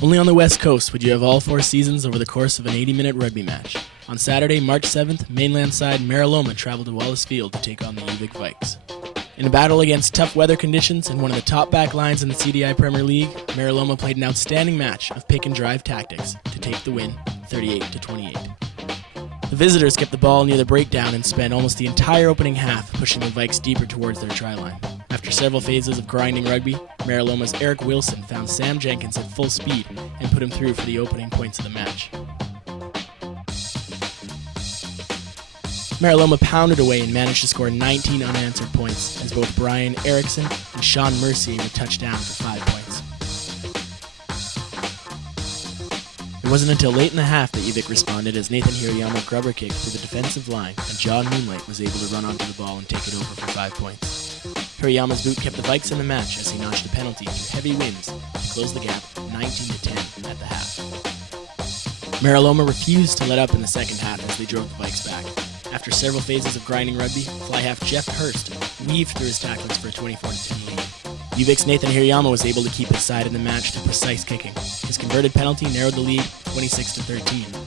Only on the West Coast would you have all four seasons over the course of an 80-minute rugby match. On Saturday, March 7th, mainland side Meraloma traveled to Wallace Field to take on the UVic Vikes. In a battle against tough weather conditions and one of the top back lines in the CDI Premier League, Meraloma played an outstanding match of pick and drive tactics to take the win, 38-28. The visitors kept the ball near the breakdown and spent almost the entire opening half pushing the Vikes deeper towards their try line. After several phases of grinding rugby, Meraloma's Eric Wilson found Sam Jenkins at full speed and put him through for the opening points of the match. Meraloma pounded away and managed to score 19 unanswered points as both Brian Erickson and Sean Mercier would touch down for 5 points. It wasn't until late in the half that UVic responded as Nathan Hirayama grubber kicked through the defensive line and John Moonlight was able to run onto the ball and take it over for 5 points. Hirayama's boot kept the Vikes in the match as he notched a penalty through heavy winds to close the gap 19-10 at the half. Meraloma refused to let up in the second half as they drove the Vikes back. After several phases of grinding rugby, fly half Jeff Hurst weaved through his tacklings for a 24-10 lead. UVic's Nathan Hirayama was able to keep his side in the match to precise kicking. His converted penalty narrowed the lead 26-13.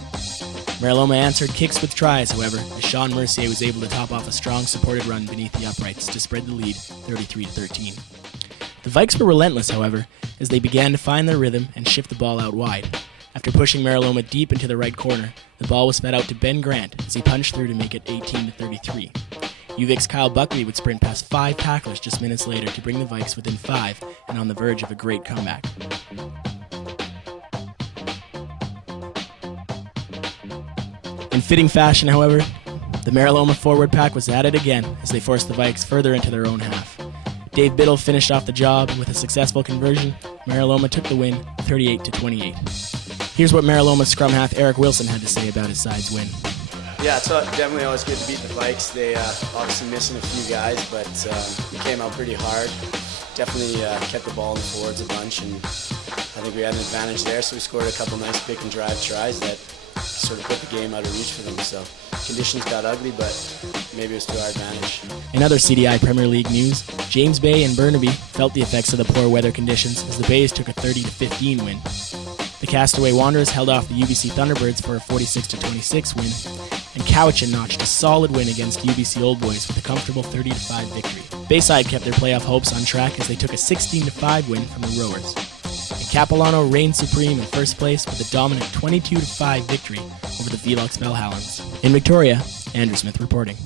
Meraloma answered kicks with tries, however, as Sean Mercier was able to top off a strong supported run beneath the uprights to spread the lead 33-13. The Vikes were relentless, however, as they began to find their rhythm and shift the ball out wide. After pushing Meraloma deep into the right corner, the ball was fed out to Ben Grant as he punched through to make it 18-33. UVic's Kyle Buckley would sprint past 5 tacklers just minutes later to bring the Vikes within 5 and on the verge of a great comeback. In fitting fashion, however, the Meraloma forward pack was at it again as they forced the Vikes further into their own half. Dave Biddle finished off the job, and with a successful conversion, Meraloma took the win 38-28. Here's what Meraloma's scrum half Eric Wilson had to say about his side's win. Yeah, it's definitely always good to beat the Vikes. They obviously missing a few guys, but we came out pretty hard. Definitely kept the ball in the forwards a bunch, and I think we had an advantage there, so we scored a couple nice pick and drive tries that sort of put the game out of reach for them. So conditions got ugly, but maybe it was to our advantage. In other CDI Premier League news, James Bay and Burnaby felt the effects of the poor weather conditions as the Bays took a 30-15 win. The Castaway Wanderers held off the UBC Thunderbirds for a 46-26 win, and Cowichan notched a solid win against UBC Old Boys with a comfortable 30-5 victory. Bayside kept their playoff hopes on track as they took a 16-5 win from the Rowers. And Capilano reigned supreme in first place with a dominant 22-5 victory over the Velox Valhallans. In Victoria, Andrew Smith reporting.